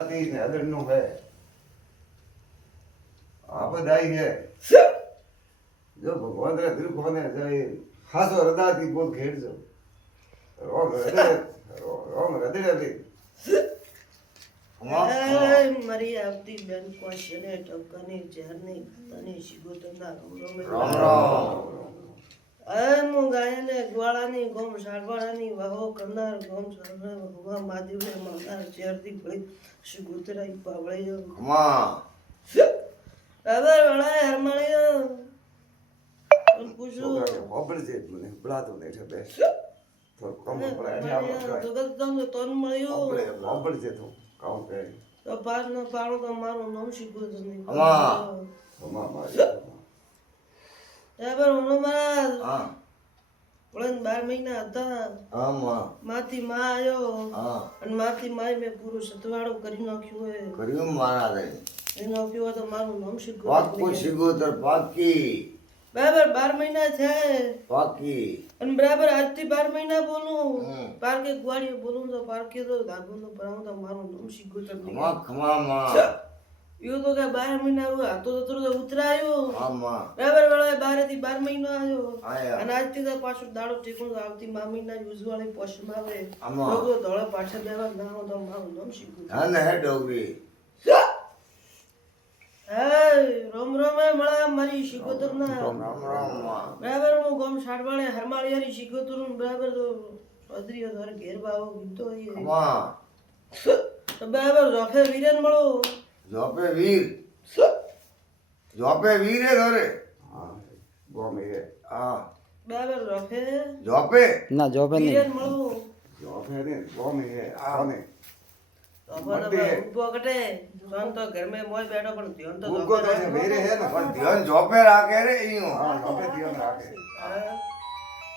ને અદરનું હે આ બધાય હે જો ભગવાન રે દિલ કોને જાય ખાસો હૃદયથી બોલ ખેડજો રોમ હૃદય રે મારી આવતી બેન કોશને ટપકાની ઝેરની તની શિગોતના રામ રામ હું ગાયને ગ્વાળાની ગોમ સાગવાળાની વાહો કરનાર ગોમ સાગર ભગવાન મહાદેવને મળનાર ઝેરથી ભળી શિગોતરાઈ પાવળે માં બરાબર વળાય હરમાળ્યો પૂછું ઓબળ છે મને બળાતો ને છે બે તો કમ બળાય જગત તમને તન મળ્યો ઓબળ છે તો કામ કે તો પાર ન પાડો તો મારું નામ શિગોતરની અમા મારી બરાબર હું મહારાજ હા વળન 12 મહિના હતા આમાં માથી માં આવ્યો હા અને માથી માય મેં પૂરું સતવાળું કરી નાખ્યું હોય કર્યું મારા રે એ નાખ્યું હોય તો મારું નામ પાક્કું સિગોતર પાકી બરાબર 12 મહિના થયા પાકી અને બરાબર આજથી 12 મહિના બોલું પારકે ગ્વાડીએ બોલું તો પારકે તો ધાગો તો પરાવું તો મારું નામ શિગોતર ખમા ખમા માં એવું તો કે 12 મહિના આવ્યો હાથો તો ઉતરાયો આમાં બરાબર વળાય 12 થી 12 મહિનો આવ્યો આયા અને આજથી તો પાછું દાડો ટેકું આવતી મા મહિના ઉજવાળી પોષમાં આવે આમાં. લોકો ધોળે પાછા દેવા ના હોય તો મારું નામ શીખું ધન હે ડોગરી હે રોમ રોમ હે મળા મારી શિકોતર ના રામ રામ માં બરાબર હું ગોમ સાડવાળે હરમાળિયારી શિકોતર બરાબર તો ચૌધરી ધોરે ઘેર બાવો ગીતો માં તો બરાબર જોખે વીરેન મળો જોપે વીર હે ધરે હા ગોમે હે હા બરાબર જોખે જોપે ના જોબે નહીં વીરેન મળો જોપે ને ગોમે હે આને તો ઉભો કટે જોન તો ઘર મે મોય બેઠો પણ ધ્યાન તો ઉગો તો છે વીરે હે ને પણ ધ્યાન જોપે રાખે રે ઈયો હા જોપે ધ્યાન રાખે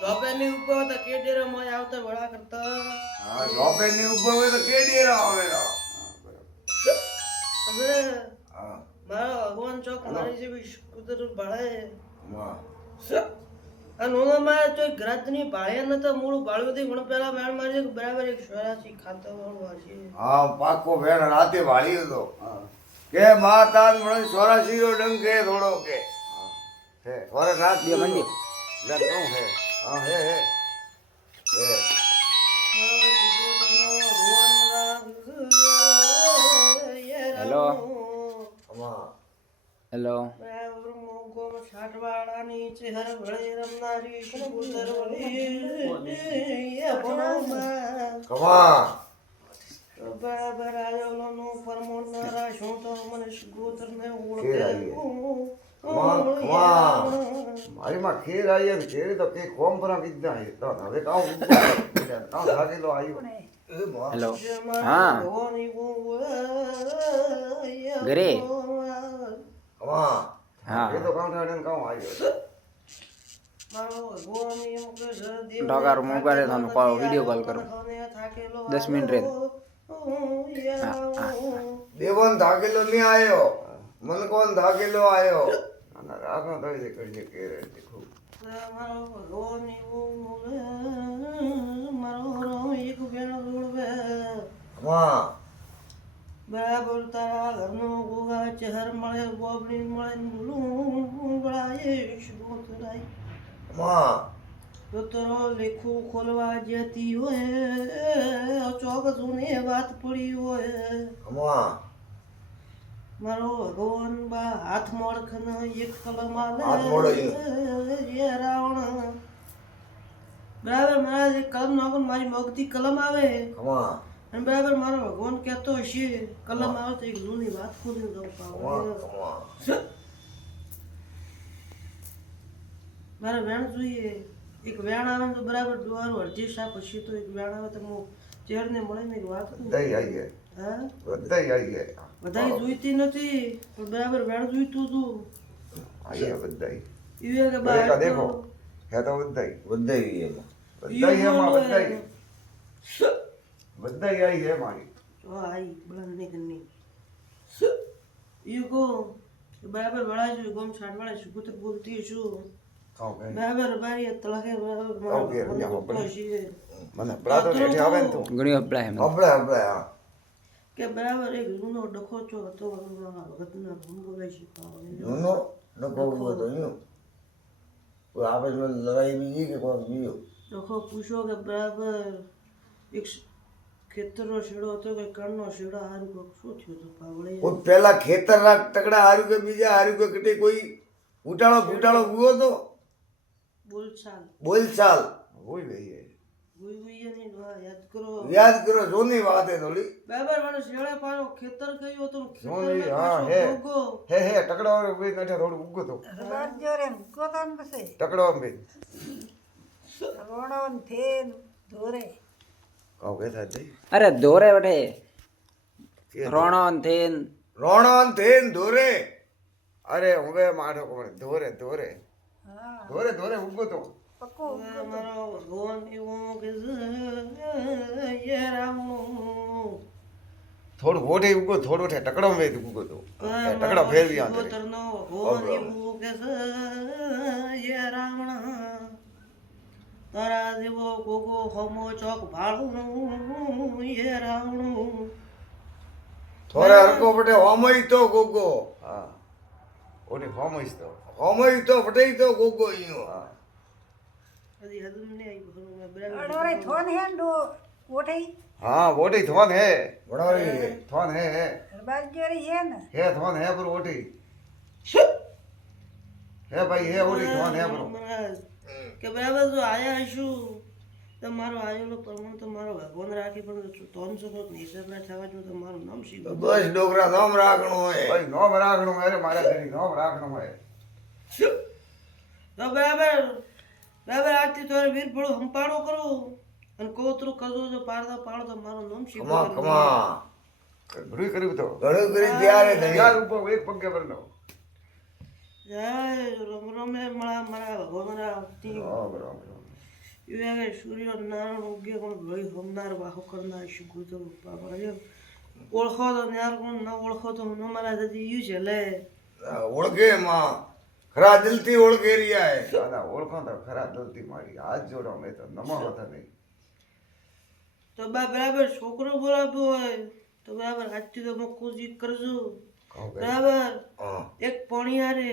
જોપે ની ઉભો તો કેડેરા મોય આવતા વડા કરતા હા જોપે ની ઉભો હોય તો કેડીરા આવેલા હવે હા મારો ભગવાન ચોક મારી જેવી કુદર ભાળે માં અને હું માં તો ગ્રાતની ભાળે ન તો મૂળ ભાળ્યું હતી પણ પેલા મેળ મારી બરાબર એક સોરાસી ખાતા વાળું હશે હા પાકો વેણ રાતે વાળી હતો કે માતા મને 84 નો ડંકે થોડો કે હે ઓરે રાત બે મંડી લે કહું હે હા હે હેલો અમા હેલો છાટવાળાની ચહેર ભળે રમનારી શિકોતર વળી કમા બરાબર આયોનો પરમોણ ન રાશું તો મને શિકોતર ને ખીર આવી મારી માં ખીર આવી ને ખીર તો કે કોમ પર કીધા હે તો હવે કાઉ કાઉ ભાગેલો આવ્યો હેલો હા ઘરે કમા હા એ તો કાઉ ઠાડે કાઉ આવ્યો ડોગાર મોબાઈલ તમને કોલ વિડિયો કોલ કરો 10 મિનિટ રે દેવન ધાગેલો નહીં આવ્યો મન કોણ ધાગેલો આવ્યો અને રાખો તો એ કરીએ કે રે ખૂબ માં બરાબર તારા ઘરનો ગોગા ચહેર મળે ગોબડી મળે મૂલું બળાય શિકોતરાઈ માં તરો લેખું ખોલવા જતી હોય ચોક જૂને વાત પડી હોય માં મારો ભગવાન બા હાથ મોડખન એક કલમ હાથ મોડો એ રાવણ બરાબર મારા એક કલમ નાખો મારી મગથી કલમ આવે માં અને બરાબર મારો ભગવાન કહેતો હશે કલમ આવે તો એક જૂની વાત ખોલી દઉં મારે વેણ જોઈએ એક વેણ આવે તો બરાબર દુવારું અડધી શાક હશે તો એક વેણ આવે તો હું ચેરને મળે ને એક વાત કરું બધાય આવી ગયા હા બધાય આવી ગયા બધાય જોઈતી નથી પણ બરાબર વેણ જોઈતું હતું આવી ગયા બધાય ઈવે કે દેખો બા દેખો હે તો બધાય બધાય એમાં બધાય એમાં બધાય બધાય આવી ગયા મારી જો આઈ બળાને કન્ની ઈ કો બરાબર વળા જો ગોમ છાડ વાળા શું તો બોલતી છું ઓકે બરાબર બારી તળકે બરાબર ઓકે, મારો યા, પપ્પા છે મને બળા તો હેઠે આવે ને તું ઘણી અપડાય એમ આપણે આપણે હા કે બરાબર એક જૂનો ડખોચો હતો ભગતના ભૂંગોળે શીખવાનો જૂનો ડખો ઉભો હતો યું કોઈ આપસમાં લડાઈ બીજી કે કોઈ બીજો ડખો પૂછ્યો કે બરાબર એક ખેતરનો શેડો હતો કે કણનો શેડો હારું કોક શું થયું હતું પાવળે કોઈ પેલા ખેતર રાખ તકડા હાર્યું કે બીજા હાર્યું કે કટે કોઈ ઉટાળો ઉગો તો બોલચાલ બોલચાલ હોય ગઈ ભૂઈ ભૂઈ નહીં યાદ કરો યાદ કરો જોની વાત હે થોડી બરાબર મને શેડા પાનો ખેતર કયું હતું જોની, ખેતરમાં હા, પાછો હે. ભોગો. હે ટકડો બે નઠે થોડું ઉગો તો ટકડો બે કાવ કે થાય જઈ અરે દોરે વટે રોણો ને થેન રોણો થેન ધોરે અરે હવે માઠો કોણ ધોરે ધોરે ધોરે ધોરે ઉગો તો મારો ભગવાન એવો કે જય રામનું. થોડું ઓઢે ઉગો થોડો છે ટકડો બે ઉગો તો ટકડો ફેરવી આંતરે શિવોતરનો ભગવાન એવો કે જય રામણ. તારા દેવો ગોગો હમો ચોક ભાળું યે રાવણું. થોરે હરકો પટે હોમઈ તો ગોગો હા ઓને ફોમઈસ તો હોમઈ તો પટે તો ગોગો ઈયો હા હજી હજુ મને આવી ભરું મેં બરાબર હા ઓઢી થોન હે વડાવી થોન હે હે થોન હે પર ઓઢી હે ભાઈ હે ઓઢી થોન હે પર મહારાજ કે બરાબર જો આયા હશું તો મારો આયેલો પ્રમાણ તો મારો ભગવાન રાખી પણ 300 નો હિસાબ ના થવા જો તો મારું નામ શિવ. બસ ડોકરા નામ રાખણું હોય ભાઈ નોમ રાખણું અરે મારા ઘરે નોમ રાખણું હે તો બરાબર આજથી તારે વીર ભળું હંપાડો કરું અને કોતરું કરું જો પાડતા પાડો તો મારું નામ શિવ. કમા કમા ઘણું કર્યું તો ઘણું કરી ત્યારે ધણી યાર ઉપર એક પગે પરનો જય રમ રમે મારા ભગવાન આવતી યુવે સૂર્ય નારાયણ ઉગે કોણ લોહી હમનાર વાહો કરનાર શુગુ તો બાબા ઓળખો તો ન્યાર કોણ ન ઓળખો તો ન મારા જતી યુ છે લે ઓળખે માં ખરા દિલથી ઓળખે રહ્યા હે દાદા ઓળખો તો ખરા દલતી મારી હાથ જોડો મેં તો નમો હતા નહીં તો બરાબર છોકરો બોલાવ્યો હોય તો બરાબર આજથી તો મકુજી કરજો બરાબર હા એક પણિયારે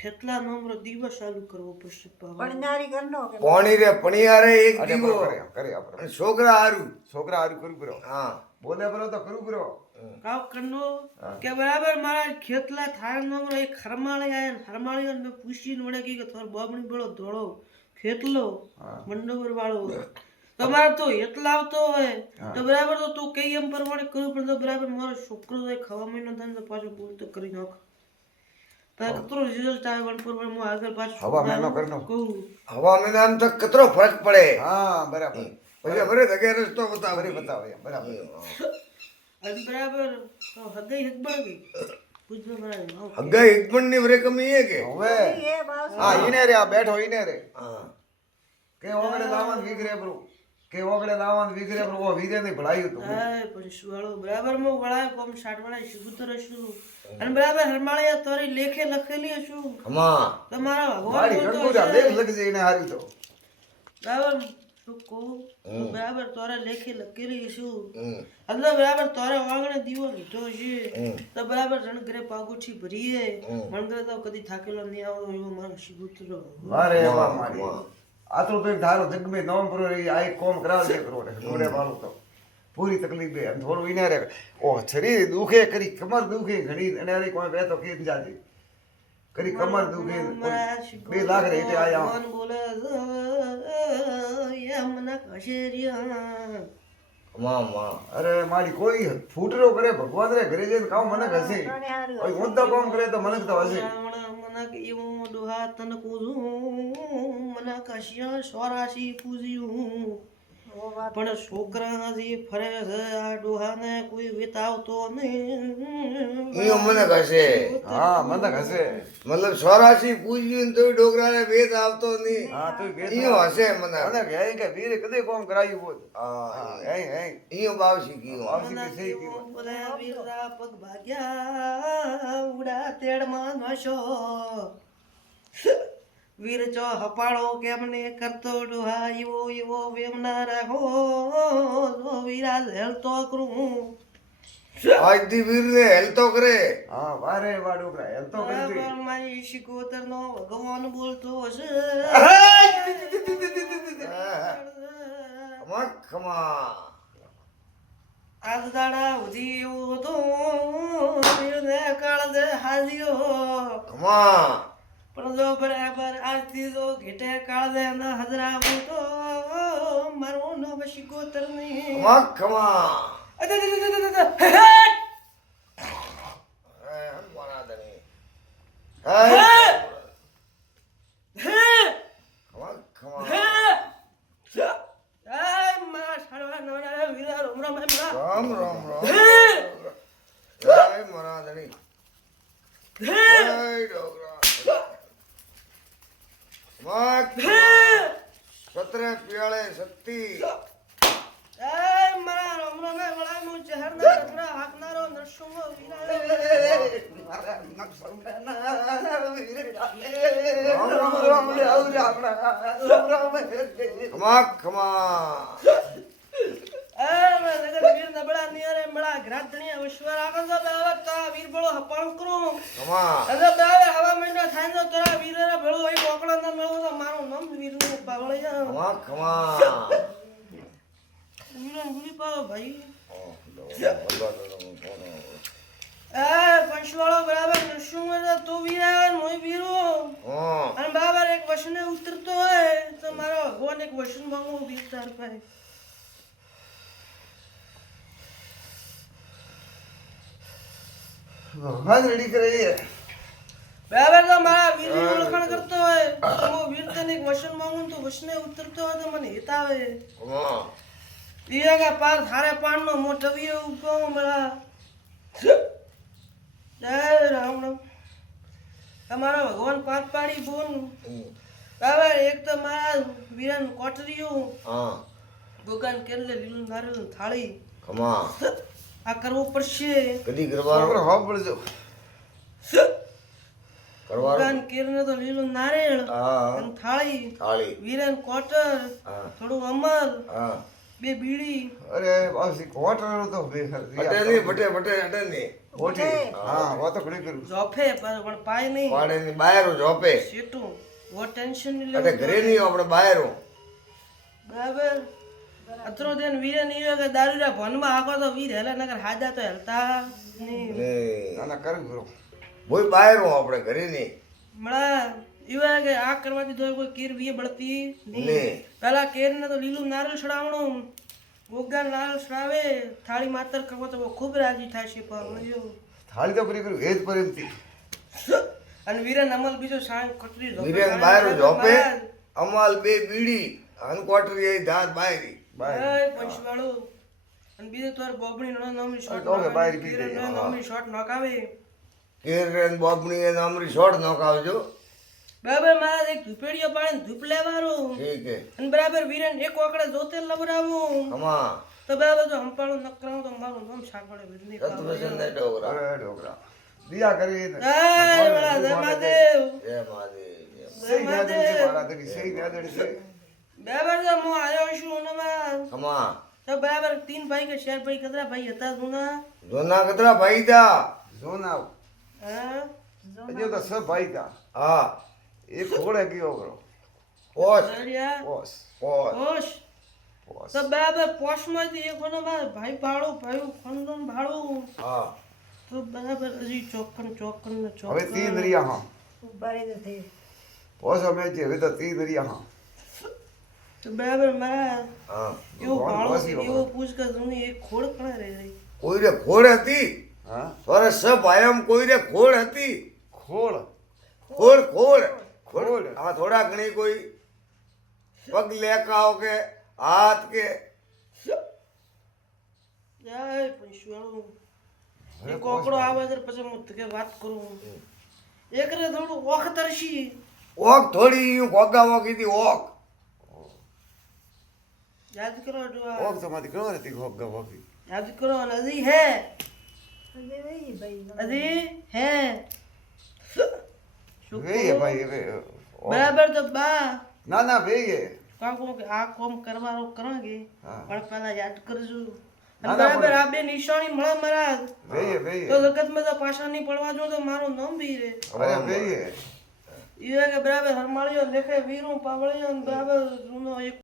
ખેતલા નંબર દિવસ ચાલુ કરવો પડશે બાબા. પોણી રે પણિયારે એક અરે દીવો કરે આપણે અને છોકરા હારું છોકરા હારું કરું કરો હા બોલે બરો તો કરું કરો કાવ કરનો કે બરાબર મારા ખેતલા થાળ નંબર એક હરમાળી આયા ને હરમાળી મેં પૂછીને વડે કે થોર બાબણી બેળો ધોળો ખેતલો મંડોબર વાળો તમારે તો એટલા આવતો હોય તો બરાબર તો તું કઈ એમ પ્રમાણે કરું પણ તો બરાબર મારો છોકરો ખાવા મહિનો થાય તો પાછો બોલ તો કરી નાખ કતરો રિઝલ્ટ આવે વન પર હું આગળ પાછું હવા મેનો કરનો કહું હવા મેદાન તો કતરો ફરક પડે હા બરાબર પછી ભરે ધગે રસ્તો બતાવ ફરી બતાવો બરાબર અને બરાબર તો હૃદય હકબળ ગઈ પૂછજો મારા હગા એકમણ ની વરે કમી હે કે હવે હા ઈને રે આ બેઠો ઈને રે હા કે ઓગળે લાવન વિગરે બ્રો કે ઓગળે લાવન વિગરે બ્રો ઓ વિરે ની ભળાયું તો હા પણ વાળો બરાબર માં વળાય કોમ સાટવાળા શુગુતર હશું અને બરાબર હરમાળિયા તારી લેખે લખેલી હશું હમા તમારા મારી ભગવાન ગણગુરા દેખ લગજે ઈને હારી તો બરાબર શું કહું બરાબર તારા લેખે લખેલી હશું એટલે બરાબર તારા વાગણે દીવો લીધો છે તો બરાબર રણગરે પાગોછી ભરીએ મણગરે તો કદી થાકેલો નહીં આવતો એવો મારો શુગુતર મારે એવા મારી આ તો કઈ ધારો જગમે નોમ પર આ એક કોમ કરાવ દે કરો રે થોડે વાળું તો પૂરી તકલીફ દે અને થોડું ઈને રે ઓ શરીર દુખે કરી કમર દુખે ઘડી અને અરે કોઈ બે તો કે જાજે કરી કમર દુખે 2 લાખ રે એટલે આયા ભગવાન બોલે યમના કશેરિયા હમા માં અરે મારી કોઈ ફૂટરો કરે ભગવાન રે ઘરે જઈને કામ મને હશે કોઈ ઊંધા કામ કરે તો મને તો હશે મનક એવું દુહા તન કુજું મનક કશિયા સોરાશી પૂજ્યું પણ છોકરા જે ફરે છે આ ડોહાને કોઈ વિતાવતો નહીં ઈયો મને કહેશે હા મને હશે મતલબ સોરાશી પૂજ્યું ને તોય ડોકરાને વેદ આવતો નહીં હા તો બે ઈયો હશે મને મને કહે કે વીરે કદી કોમ કરાયું હોત હા હા હે હે ઈયો બાવશી કીયો આવસી કે સહી કીધું બોલે વીરા પગ ભાગ્યા ઉડા તેડમાં નશો વીર ચો હપાળો કેમને કરતો ડોહા એવો વેમ ના રાખો જો વીરા હેલતો કરું આજથી વીર ને હેલતો કરે હા વારે વા ડોકરા એમ તો કરી દે. બરાબર મારી શિકોતર નો ભગવાન બોલતો હશે ખમા ખમા આજ દાડા ઉધી એવું હતું વીરને કાળજે હાજ્યો ખમા પણ જો બરાબર આજથી જો ઘેટે કાળજે ન હજરાવું તો મારું નામ શિકોતર નહીં ખમા ખમા મારા ધણી ખમા ખમા રામ રામ રામ જય મારા ધણી જય ડોગરા ખમા સત્રે પિયાળે શક્તિ ખમા ખમા ખમા ખમા ખમા ભાઈ હા પંચવાળો બરાબર નરસિંહ તું વીરા મોય વીરો અને બરાબર એક વસને ઉતરતો હોય તો મારો ભગવાન એક વસન માંગો વીરતાર પાય ભગવાન રેડી કરે બરાબર તો મારા વીરની ઓળખાણ કરતો હોય તો હું વીરતાને એક વસન માંગું તો વસને ઉતરતો હોય તો મને હિત આવે ખમા વીરા કા પાર થારે પાણનો મોટો વીર ઉભો મારા જય રામ રામ તમારા ભગવાન પાર પાડી બોન બરાબર એક તો મારા વીરાન કોટરીયું હા ભગવાન કેલે લીલું નારેલ થાળી ખમા આ કરવું પડશે કદી કરવાનો છોકરો સાંભળજો કરવાનો ભગવાન કેરને તો લીલું નારેળ હા અને થાળી થાળી વીરાન કોટર હા થોડું અમર હા બે બીડી અરે બાસી કોટર તો બટે નહીં બટે બટે અટે નહીં મોટી હા વા તો ઘણી કરું જોફે પણ પાય નહીં પાડે ની બાયરું જોપે સેટું વો ટેન્શન નહીં અટે ઘરે નહીં આપણે બાયરું બરાબર અતરો દેન વીરે નહીં હોય કે દારૂરા ભનમાં આખો તો વીર હેલા નગર હાજા તો હેલતા નહીં ને ના ના કરું કરું બોય બાયરું આપણે ઘરે નહીં મળા એવા કે આ કરવાથી તો કોઈ કેર વીએ બળતી નહીં નહીં. પેલા કેર ને તો લીલું નારળ છડાવણું ગોગા નારળ છડાવે થાળી માતર કરવો તો બહુ ખૂબ રાજી થાય છે પણ જો થાળી તો કરી કરું એ જ પરિમથી અને વીરન અમલ બીજો સાંજ કટરી જોપે. વીરેન બાયરું જોપે અમાલ બે બીડી અનકોટરી એ ધાર બાયરી બાય પંચવાળો અને બીજો તોર બોબણી નો નામની શોટ તો કે બાયરી પી વીરન જાય. નો નામની શોટ નોકાવે કેર રેન બોબણી એ અમરી શોટ નોખાવજો બરાબર મારા એક ધૂપેડીઓ પાડીને ધૂપ લેવાનો ઠીક હે અને બરાબર વીરન એક ઓકડે જોતે લબરાવું ખમા તો બરાબર જો હંપાળું નકરાવું તો મારું નામ સાંભળે વીરની સતવસન દે ડોગરા અરે ઢોકરા દિયા કરી જય વડા જય મહાદેવ જય મહાદેવ જય સહી નાદડી છે મારા દડી સહી નાદડી છે બરાબર જો હું આવ્યો છું ને ખમા તો બરાબર तीन भाई के शेर भाई कतरा भाई હતા જૂના જોના કતરા ભાઈ દા જોનાવ હા હજુ તો સબ ભાઈ તા હા એક ખોડે ગયો કરો પોસ દરિયા પોસ પોસ પોશ પોસ તો બરાબર પોશ માંથી એક નો ભાઈ ભાડું ભાઈ ખંડન ભાડું હા તો બરાબર હજી ચોકન ને હવે તીન રિયા હા પોસ અમે જે હવે તો તીન રિયા હા તો બરાબર મારા હા એવું કોણ ભાડું પોસી એવું પૂછ કે જૂની એક ખોડ કણા રહી રહી કોઈ રે ખોડ હતી હા તારે સબ આયમ કોઈ રે ખોડ હતી ખોળ ખોડ ખોડ ખોડ. આ થોડા ઘણી કોઈ પગ લેકાઓ કે હાથ કે જય પંચવાળું એક કોકડો આવે છે પછી હું કે વાત કરું એક રે થોડું ઓખ તરશી ઓક થોડી યું ગોગા વોગી દી ઓક યાદ કરો ડોહા. ઓક તો મારી ઘણો હતી હોક ગવાકી યાદ કરો અને હજી હે હજી હે શું વેય કહું? ભાઈ હવે બરાબર તો બા ના ના વેય કાકો કે આ કોમ કરવાનો કરાંગે હા. પણ પહેલા યાદ કરજો અને બરાબર આ બે નિશાની મળે મારા વેઈએ વેઈએ તો જગતમાં તો પાછા નહીં પડવા જો તો મારું નામ બી રે અરે વેઈએ ઈ કે બરાબર હરમાળીઓ લેખે વીરું પાવળીઓ બરાબર જૂનો એક